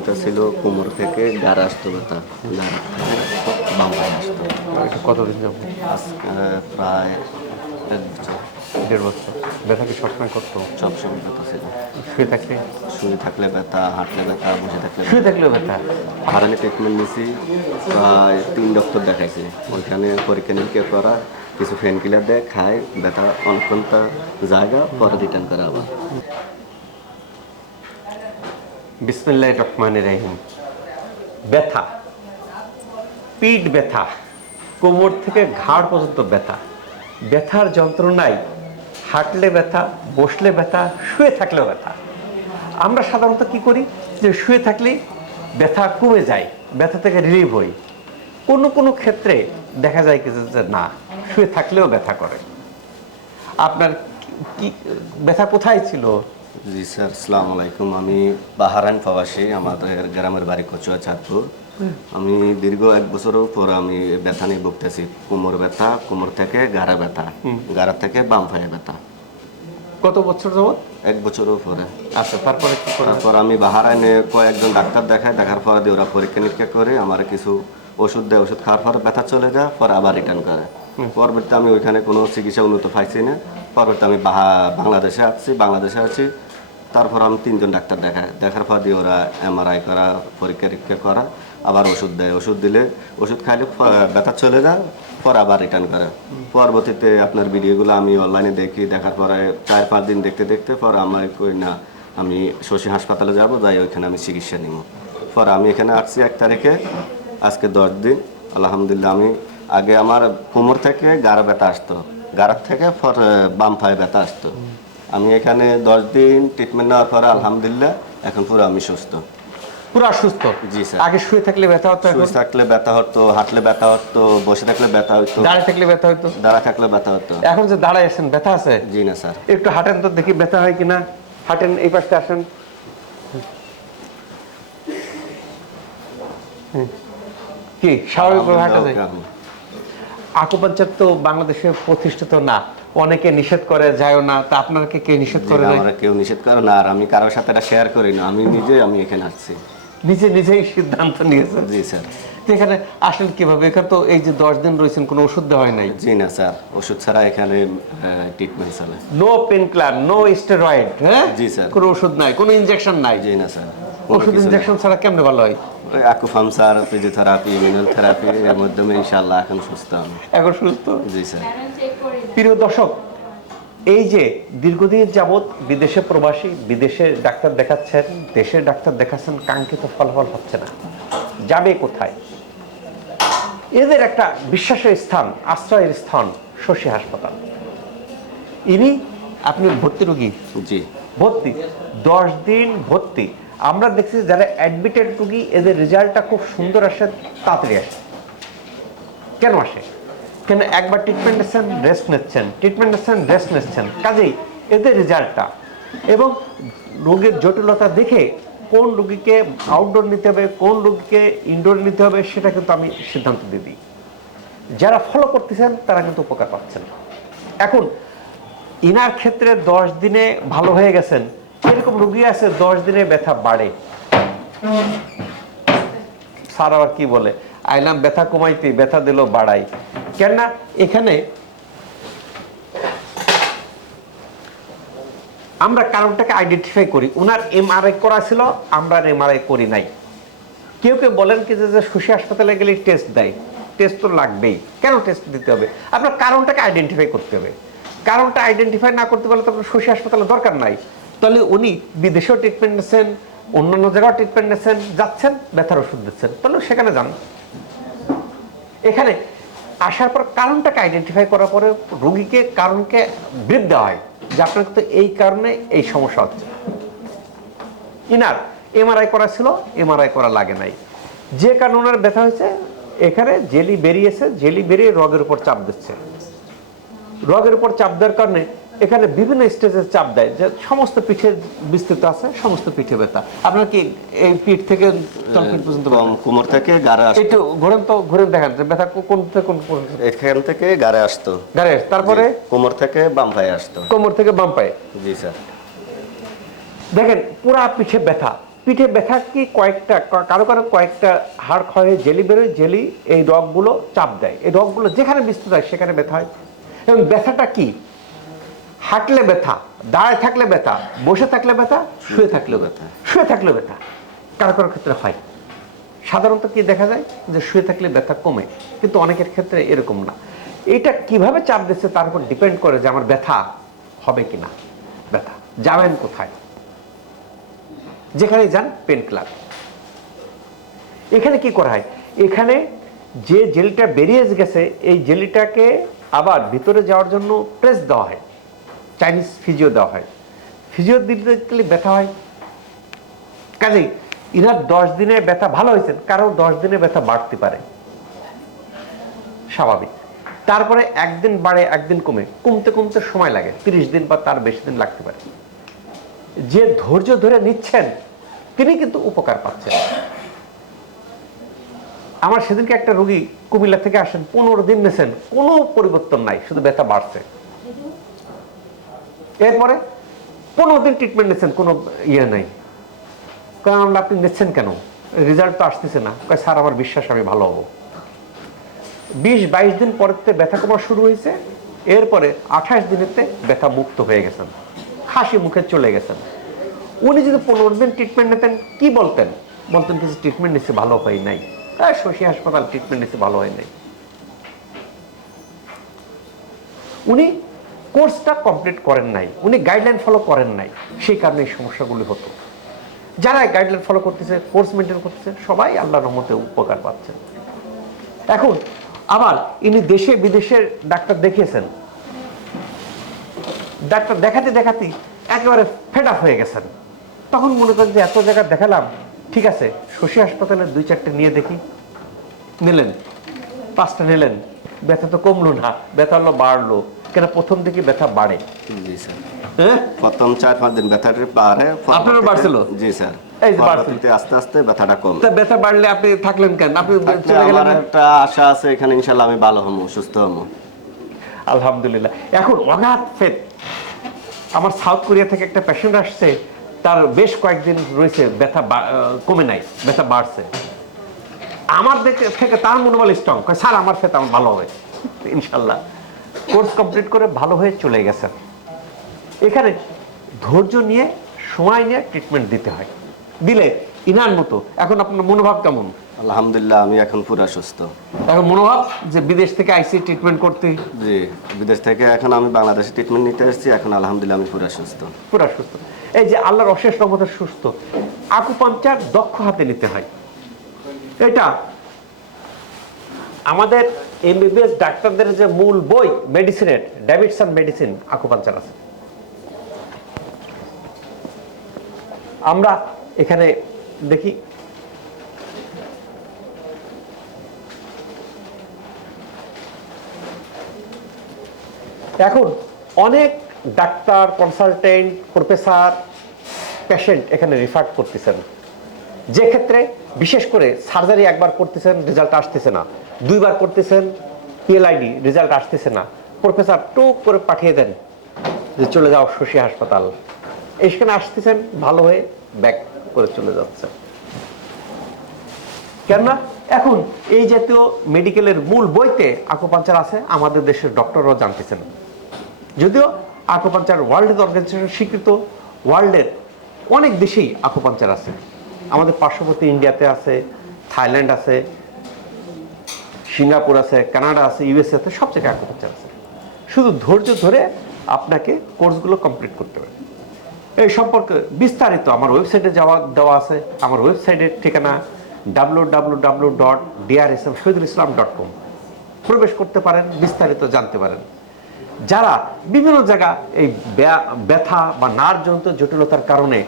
সমস্যাটা ছিল কোমর থেকে গাড়া আসতো ব্যথা, গাড়া থেকে বাম পায়ে আসতো। এটা কতদিন যাবো? আজকে প্রায় 1 বছর। 1.5 বছর। ব্যথা কি সবসময় করতো? সবসময় ব্যথা ছিল। শুয়ে থাকলে? শুয়ে থাকলে ব্যথা, হাঁটলে ব্যথা, বসে থাকলে শুয়ে ব্যথা। থাকলেও ব্যথা? হারানি ট্রিটমেন্ট নিয়েছি, প্রায় 3 ডক্টর দেখাইছি। ওইখানে পরীক্ষা নিরীক্ষা করা, কিছু পেন কিলার দেয়, খায়, ব্যথা অনেকক্ষণটা জায়গা, পরে রিটার্ন করে আবার। বিসমিল্লাহির রহমানির রহিম। ব্যথা, পিঠ ব্যথা, কোমর থেকে ঘাড় পর্যন্ত ব্যথা, ব্যথার যন্ত্রণায় হাঁটলে ব্যথা, বসলে ব্যথা, শুয়ে থাকলেও ব্যথা। আমরা সাধারণত কি করি যে শুয়ে থাকলেই ব্যথা কমে যায়, ব্যথা থেকে রিলিভ হই। কোনো কোনো ক্ষেত্রে দেখা যায় কি যে না, শুয়ে থাকলেও ব্যথা করে। আপনার কি ব্যথা কোথায় ছিল? জি স্যার, আসসালামু আলাইকুম। আমি বাহারাইন প্রবাসী, আমাদের গ্রামের বাড়ি কচুয়া চাঁদপুর। আমি দীর্ঘ 1 বছরের উপর আমি ব্যথা নিয়ে ভুগতেছি। কোমর ব্যথা, কোমর থেকে গাড়া ব্যথা, গাড়া থেকে বাম পায়ে ব্যথা। কত বছর যাবত? 1 বছরের উপরে। আচ্ছা, তারপরে কি করা? তারপর আমি বাহারাইনে কয়েকজন ডাক্তার দেখাই, দেখার পরে দিয়ে ওরা পরীক্ষা নিরীক্ষা করে আমার কিছু ওষুধ দেয়, ওষুধ খাওয়ার পরে ব্যথা চলে যায়, পরে আবার রিটার্ন করে। পরবর্তীতে আমি ওইখানে কোনো চিকিৎসা উন্নত পাইছি না। পরবর্তী আমি বাংলাদেশে আছি। তারপর আমি 3জন ডাক্তার দেখার পর দিয়ে ওরা এমআরআই করা, পরীক্ষা নিরীক্ষা করা, আবার ওষুধ দেয়, ওষুধ দিলে ওষুধ খাইলে ব্যথা চলে যায়, পরে আবার রিটার্ন করে। পরবর্তীতে আপনার ভিডিওগুলো আমি অনলাইনে দেখি, দেখার পরে 4-5 দিন দেখতে দেখতে পরে আমার কই না, আমি শশী হাসপাতালে যাব, যাই ওইখানে আমি চিকিৎসা নিব। পরে আমি এখানে আসছি 1 তারিখে, আজকে 10 দিন। আলহামদুলিল্লাহ। আমি আগে আমার কোমর থেকে গাড়া ব্যথা আসতো, গাড়ার থেকে বাম পায়ে ব্যথা আসতো। আমি এখানে 10 দিন ট্রিটমেন্ট নেওয়ার পরে আলহামদুলিল্লাহ এখন পুরো আমি সুস্থ। পুরো সুস্থ? জি স্যার। আগে শুয়ে থাকলে ব্যথা হতো, এখন শুয়ে থাকলে ব্যথা হতো, হাঁটলে ব্যথা হতো, বসে থাকলে ব্যথা হতো, দাঁড়িয়ে থাকলে ব্যথা হতো, দাঁড়া থাকলে ব্যথা হতো। এখন যে দাঁড়ায় আছেন ব্যথা আছে? জি না স্যার। একটু হাঁটেন তো দেখি ব্যথা হয় কিনা। হাঁটেন, এই পাশে আসেন। কি স্বাভাবিকভাবে হাঁটা যায়? আকুপাঞ্চার তো বাংলাদেশে প্রতিষ্ঠিত না, অনেকে নিষেধ করে, যায়ও না। তা আপনাকে কে নিষেধ করে? আমরা কেউ নিষেধ করে না, আর আমি কারোর সাথে এটা শেয়ার করি না। আমি এখানে আসছি। নিজেই সিদ্ধান্ত নিয়েছেন? জি স্যার। তো এখানে আসেন কিভাবে? এখানে তো এই যে 10 দিন রয়েছেন, কোনো ওষুধ দেওয়া হয় নাই? জি না স্যার, ওষুধ ছাড়া এখানে ট্রিটমেন্ট চলে। No pain killer, no steroid? হ্যাঁ জি স্যার। কোনো ওষুধ নাই, কোনো ইনজেকশন নাই? জি না স্যার। ওষুধ ইনজেকশন ছাড়া কেমনে ভালো হয়? ওই আকুপাংচার, ফিজিওথেরাপি, মিনারেল থেরাপি, এর মাধ্যমে ইনশাআল্লাহ এখন সুস্থ আমি। এখন সুস্থ? জি স্যার। প্রিয় দর্শক, এই যে দীর্ঘদিন যাবৎ বিদেশে প্রবাসী, বিদেশে ডাক্তার দেখাচ্ছেন, দেশের ডাক্তার দেখাচ্ছেন, কাঙ্ক্ষিত ফলাফল হচ্ছে না, যাবে কোথায়? এদের একটা বিশ্বাসের স্থান, আশ্রয়ের স্থান শশী হাসপাতাল। ইনি আপনি ভর্তি রোগী? জি। ভর্তি 10 দিন ভর্তি। আমরা দেখছি যারা অ্যাডমিটেড রোগী, এদের রেজাল্টটা খুব সুন্দর আসে, তাড়াতাড়ি আসে। কেন আসে? কেন? একবার ট্রিটমেন্ট নিচ্ছেন, রেস্ট নিচ্ছেন, ট্রিটমেন্ট নিচ্ছেন, রেস্ট নিচ্ছেন, কাজেই এদের রেজাল্টটা এবং রোগের জটিলতা দেখে কোন রোগীকে আউটডোর নিতে হবে, কোন রোগীকে ইনডোর নিতে হবে, সেটা কিন্তু আমি সিদ্ধান্ত দিয়ে দিই। যারা ফলো করতেছেন তারা কিন্তু উপকার পাচ্ছেন। এখন ইনার ক্ষেত্রে 10 দিনে ভালো হয়ে গেছেন, এরকম রোগী আছে 10 দিনে ব্যথা বাড়ে। স্যার আবার কি বলে, আইলাম ব্যথা কমাইতে, ব্যথা দিল বাড়াই। কেন না, এখানে আমরা কারণটাকে আইডেন্টিফাই করি। ওনার এমআরআই করা ছিল, আমরা এমআরআই করি নাই। কেউ কেউ বলেন কি যে শশী হাসপাতালে গেলে টেস্ট দেয়, টেস্ট তো লাগবেই। কেন টেস্ট দিতে হবে? আপনার কারণটাকে আইডেন্টিফাই করতে হবে। কারণটা আইডেন্টিফাই না করতে পারলে তো আপনার শশী হাসপাতালে দরকার নাই। তাহলে উনি বিদেশেও ট্রিটমেন্ট নিচ্ছেন, অন্যান্য জায়গাও ট্রিটমেন্ট নিচ্ছেন, যাচ্ছেন, ব্যথার ওষুধ দিচ্ছেন, তাহলে সেখানে যান। এখানে আসার পর কারণটাকে আইডেন্টিফাই করার পরে রোগীকে কারণকে ব্রিফ দেওয়া হয় যে আপনার তো এই কারণে এই সমস্যা হচ্ছে। ইনার এমআরআই করা ছিল, এমআরআই করা লাগে নাই। যে কারণে ওনার ব্যথা হয়েছে, এখানে জেলি বেরিয়েছে, জেলি বেরিয়ে রগের উপর চাপ দিচ্ছে। রগের উপর চাপ দেওয়ার কারণে এখানে বিভিন্ন স্টেজের চাপ দেয়, যে সমস্ত পিঠে বিস্তৃত আছে, সমস্ত পিঠে ব্যথা। আপনার কি এই পিঠ থেকে তলপিঠ পর্যন্ত? কোমর থেকে গাড়া আসতো। একটু ঘুরেন তো, ঘুরে দেখান যে ব্যথা কোন থেকে কোন? এখান থেকে গাড়ে আসতো, গাড়ে। তারপরে কোমর থেকে বাম পায়ে আসতো। কোমর থেকে বাম পায়ে। জি স্যার। দেখেন পুরা পিঠে ব্যথা, পিঠে ব্যথা কি কয়েকটা কারো কারো কয়েকটা হাড় ক্ষয়ে জেলি বেরোয়, জেলি এই রগগুলো চাপ দেয়, এই রগগুলো যেখানে বিস্তৃত হয় সেখানে ব্যথা হয়। এবং ব্যথাটা কি, হাঁটলে ব্যথা, দাঁড়ায় থাকলে ব্যথা, বসে থাকলে ব্যথা, শুয়ে থাকলেও ব্যথা, শুয়ে থাকলেও ব্যথা কারো কারো ক্ষেত্রে হয়। সাধারণত কি দেখা যায় যে শুয়ে থাকলে ব্যথা কমে, কিন্তু অনেকের ক্ষেত্রে এরকম না। এটা কিভাবে চাপ দিচ্ছে তার উপর ডিপেন্ড করে যে আমার ব্যথা হবে কিনা। ব্যথা যাবেন কোথায়, যেখানে যান পেন ক্লাব। এখানে কি করা হয়, এখানে যে জেলিটা বেরিয়ে গেছে এই জেলিটাকে আবার ভিতরে যাওয়ার জন্য প্রেস দেওয়া হয়, চাইনিজ ফিজিও দেওয়া হয়। ফিজিও দিতে গেলে ব্যথা হয়। কাজেই ইনার 10 দিনে ব্যথা ভালো হয়েছে, কারো 10 দিনে ব্যথা বাড়তে পারে, স্বাভাবিক। তারপরে একদিন বাড়ে একদিন কমে, কমতে কমতে সময় লাগে, 30 দিন বা তার বেশি দিন লাগতে পারে। যে ধৈর্য ধরে নিচ্ছেন তিনি কিন্তু উপকার পাচ্ছেন। আমার সেদিনকে একটা রোগী কুমিল্লা থেকে আসেন, 15 দিন নিয়েছেন, কোনো পরিবর্তন নাই, শুধু ব্যথা বাড়ছে। এরপরে 15 দিন ট্রিটমেন্ট নিচ্ছেন, কোনো ইয়ে নাই। কারণ আপনি নিচ্ছেন কেন, রেজাল্ট তো আসতেছে না। কয় স্যার আমার বিশ্বাস আমি ভালো হবো। 20-22 দিন পরের ব্যথা কমা শুরু হয়েছে, এরপরে 28 দিনেতে ব্যথা মুক্ত হয়ে গেছেন, হাসি মুখে চলে গেছেন। উনি যদি 15 দিন ট্রিটমেন্ট নিতেন কি বলতেন, বলতেন কিছু ট্রিটমেন্ট নিচ্ছে ভালো হয় নাই, শশী হাসপাতাল ট্রিটমেন্ট নিচ্ছে ভালো হয় নাই। উনি কোর্সটা কমপ্লিট করেন নাই, উনি গাইডলাইন ফলো করেন নাই, সেই কারণে এই সমস্যাগুলি হতো। যারা গাইডলাইন ফলো করতেছে, কোর্স মেনটেন করতেছে, সবাই আল্লাহর রহমতে উপকার পাচ্ছেন। এখন আবার ইনি দেশে বিদেশের ডাক্তার দেখিয়েছেন, ডাক্তার দেখাতে দেখাতে একেবারে ফেড আপ হয়ে গেছেন। তখন মনে করেন যে এত জায়গা দেখালাম, ঠিক আছে শশী হাসপাতালে 2-4টে নিয়ে দেখি। নিলেন, 5টা নিলেন, ব্যথা তো কমলো না, ব্যথা হলো বাড়লো। কেন, প্রথম দিকে ব্যথা বাড়ে। জি স্যার, হ্যাঁ, প্রথম 4-5 দিন ব্যথাটা বাড়ে। আপনারও বাড়ছিল? জি স্যার, এই যে বাড়ছিল। পরবর্তীতে আস্তে আস্তে ব্যথাটা কমে। তা ব্যথা বাড়লে আপনি থাকলেন কেন, আপনি থাকলে চলে গেলেন আমার না? একটা আশা আছে এখানে ইনশাআল্লাহ আমি ভালো হবো, সুস্থ হবো। আলহামদুলিল্লাহ। এখন অনাথ ফেত, আমার সাউথ কোরিয়া থেকে একটা পেশেন্ট আসছে, তার বেশ কয়েকদিন রয়েছে ব্যথা কমে নাই, ব্যথা বাড়ছে। আমার থেকে তার মনোবল স্ট্রং, স্যার আমার ফেত আমার ভালো হবে ইনশাল্লাহ। কোর্স কমপ্লিট করে ভালো হয়ে চলে গেছেন। এখানে ধৈর্য নিয়ে সময় নিয়ে ট্রিটমেন্ট দিতে হয়, দিলে ইনার মতো। এখন আপনার মনোভাব কেমন? আলহামদুলিল্লাহ আমি এখন পুরা সুস্থ। এখন মনোভাব যে বিদেশ থেকে আইসি ট্রিটমেন্ট করতে? জি, বিদেশ থেকে এখন আমি বাংলাদেশে ট্রিটমেন্ট নিতে এসেছি, এখন আলহামদুলিল্লাহ আমি পুরা সুস্থ। পুরা সুস্থ। এই যে আল্লাহর অশেষ রহমতে সুস্থ। আকুপাঞ্চার দক্ষ হাতে নিতে হয়। এটা আমাদের এমবিবিএস ডাক্তারদের যে মূল বই মেডিসিনের, ডেভিডসন মেডিসিন, আকুপাঞ্চার আছে। আমরা এখানে দেখি এখন অনেক ডাক্তার, কনসালটেন্ট, প্রফেসর পেশেন্ট এখানে রিফার করতেছেন, যে ক্ষেত্রে বিশেষ করে সার্জারি একবার করতেছেন রেজাল্ট আসতেছে না, 2বার করতেছেন পিএলআইডি রেজাল্ট আসতেছে না, প্রফেসর টুক করে পাঠিয়ে দেন যে চলে যাও শশী হাসপাতাল। এইখানে আসতেছেন ভালো হয়ে ব্যাক করে চলে যাচ্ছে। কেননা এখন এই জাতীয় মেডিকেলের মূল বইতে আকুপাঞ্চার আছে, আমাদের দেশের ডক্টররাও জানতেছেন। যদিও আকুপাঞ্চার ওয়ার্ল্ড অর্গানাইজেশন স্বীকৃত, ওয়ার্ল্ডের অনেক দেশেই আকুপাঞ্চার আছে। আমাদের পার্শ্ববর্তী ইন্ডিয়াতে আছে, থাইল্যান্ড আছে, সিঙ্গাপুর আছে, কানাডা আছে, ইউএসএ আছে, সব জায়গায় আকুপাঞ্চার আছে। শুধু ধৈর্য ধরে আপনাকে কোর্সগুলো কমপ্লিট করতে হবে। এই সম্পর্কে বিস্তারিত আমার ওয়েবসাইটে দেওয়া আছে। আমার ওয়েবসাইটের ঠিকানা www.drsmshohidulislam.com। প্রবেশ করতে পারেন, বিস্তারিত জানতে পারেন। যারা বিভিন্ন জায়গা এই ব্যথা বা নার্ভজনিত জটিলতার কারণে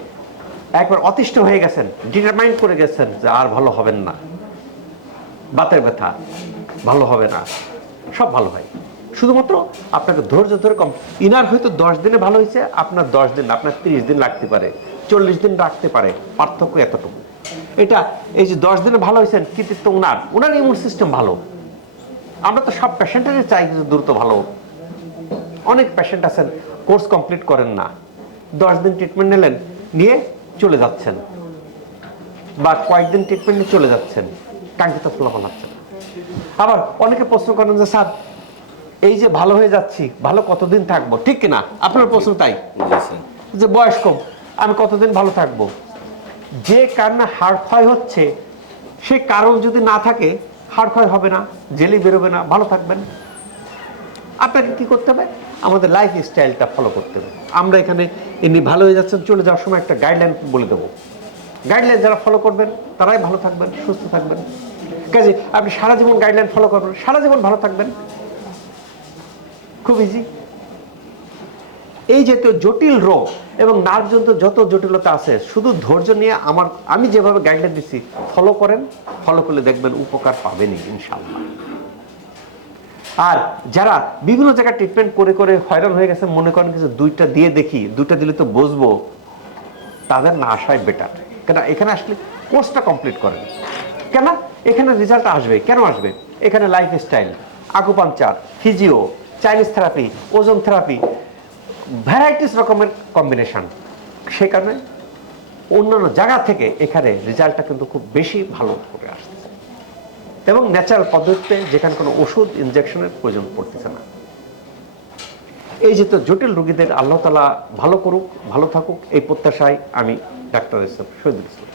একবার অতিষ্ঠ হয়ে গেছেন, ডিটারমাইন্ড করে গেছেন যে আর ভালো হবেন না, বাতের ব্যথা ভালো হবে না, সব ভালো হয়, শুধুমাত্র আপনাকে ধৈর্য ধরে ইনার হয়তো 10 দিনে ভালো হয়েছে, আপনার 10 দিন, আপনার 30 দিন লাগতে পারে, 40 দিন রাখতে পারে, পার্থক্য এতটুকু। এটা এই যে 10 দিনে ভালো হয়েছেন, কৃতিত্ব ওনার ইমিউন সিস্টেম ভালো। আমরা তো সব পেশেন্টেরই চাই যে দ্রুত ভালো। অনেক পেশেন্ট আছেন কোর্স কমপ্লিট করেন না, 10 দিন ট্রিটমেন্ট নিলেন, নিয়ে চলে যাচ্ছেন, বা কয়েকদিন ট্রিটমেন্টে চলে যাচ্ছেন, কাঙ্ক্ষিত ফলাফল হচ্ছে না। আবার অনেকে প্রশ্ন করেন যে স্যার এই যে ভালো হয়ে যাচ্ছি, ভালো কতদিন থাকবো, ঠিক কিনা? আপনার প্রশ্ন তাই জি স্যার। যে বয়স কম, আমি কতদিন ভালো থাকবো? যে কারণে হাড় ক্ষয় হচ্ছে সেই কারণ যদি না থাকে, হাড় ক্ষয় হবে না, জেলি বেরোবে না, ভালো থাকবেন। আপনাকে কি করতে হবে? আমাদের লাইফ স্টাইলটা ফলো করতে হবে। আমরা এখানে এমনি ভালো হয়ে যাচ্ছেন, চলে যাওয়ার সময় একটা গাইডলাইন বলে দেবো। গাইডলাইন যারা ফলো করবেন তারাই ভালো থাকবেন, সুস্থ থাকবেন। কাজে আপনি সারা জীবন গাইডলাইন ফলো করবেন, সারা জীবন ভালো থাকবেন। খুব ইজি। এই যে জটিল রোগ এবং নার্ভজনিত যত জটিলতা আছে, শুধু ধৈর্য নিয়ে আমি যেভাবে গাইডলাইন দিচ্ছি ফলো করেন, ফলো করলে দেখবেন উপকার পাবেনই ইনশাআল্লাহ। আর যারা বিভিন্ন জায়গায় ট্রিটমেন্ট করে করে হয়রান হয়ে গেছে, মনে করেন কিছু দুইটা দিয়ে দেখি, দুইটা দিলে তো বুঝবো, তাদের না আসাই বেটার। কেন? এখানে আসলে কোর্সটা কমপ্লিট করেন। কেন? এখানে রেজাল্ট আসবে। কেন আসবে? এখানে life style, acupuncture, physio, Chinese therapy, ওজন থেরাপি, ভ্যারাইটিস রকমের কম্বিনেশন। সে কারণে অন্যান্য জায়গা থেকে এখানে রেজাল্টটা কিন্তু খুব বেশি ভালো করে আসছে এবং ন্যাচারাল পদ্ধতিতে, যেখানে কোনো ওষুধ ইনজেকশনের প্রয়োজন পড়তেছে না। এই যে জটিল রোগীদের আল্লাহ তাআলা ভালো করুক, ভালো থাকুক, এই প্রত্যাশায় আমি ডাক্তার শহীদুল ইসলাম।